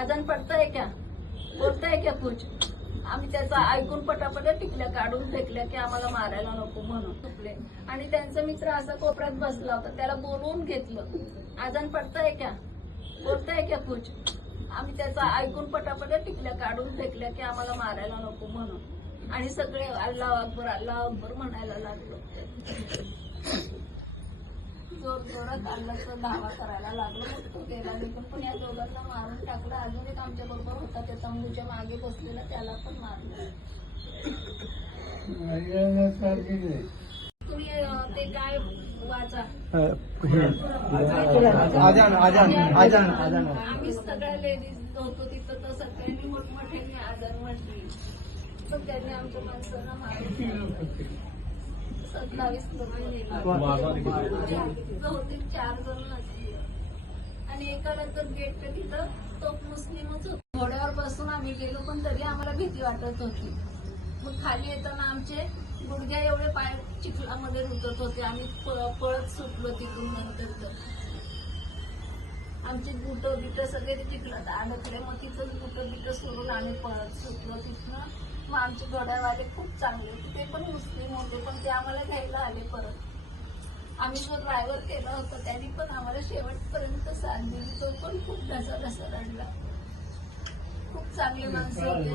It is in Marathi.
आजान पडताय क्या, बोलताय क्या कुछ. आम्ही त्याचा ऐकून पटापट टिकल्या काढून फेकल्या की आम्हाला मारायला नको म्हणून चुकले. आणि त्यांचा मित्र असा कोपऱ्यात बसला होता, त्याला बोलवून घेतलं. आजान पडताय क्या, बोलताय क्या कुछ. आम्ही त्याचा ऐकून पटापट टिकल्या काढून फेकल्या की आम्हाला मारायला नको म्हणून. आणि सगळे अल्लाह अकबर म्हणायला लागलो. जोर जोरात अल्लाहचा दावा करायला लागलो. मग तो गेला निघून. पण या दोघांना मारून टाकलं. अजून एक आमच्या बरोबर होता, त्या तंबूच्या मागे बसलेला, त्याला पण मारलं. तुम्ही ते काय वाचा, आम्ही सगळ्या लेडीज होतो तिथं, तर सगळ्यांनी मोठमोठ्यांनी आजान म्हटली. पण त्यांनी आमच्या माणसांना मारून 27 लोक होते, 4 जण नसले. आणि एका नंतर गेटच्या तिथं तो मुस्लिमच होता. घोड्यावर बसून आम्ही गेलो, पण तरी आम्हाला भीती वाटत होती. मग खाली येताना आमचे गुडघ्या एवढे पाय चिखलामध्ये रुतत होते. आम्ही पळत सुटलो तिथून. नंतर तर आमचे बुटं बिटं सगळे ते चिखलात अडकले. मग तिथं बुटं बिटं सोडून आम्ही पळत सुटलो तिथनं. मग आमचे घोड्यावाले खूप चांगले होते, ते पण मुस्लिम होते, पण ते आम्हाला घ्यायला आले परत. आम्ही जो ड्रायव्हर केला होता त्यांनी पण आम्हाला शेवटपर्यंत साथ दिली. तो पण खूप ढसा रडला. खूप चांगली माणसं होते.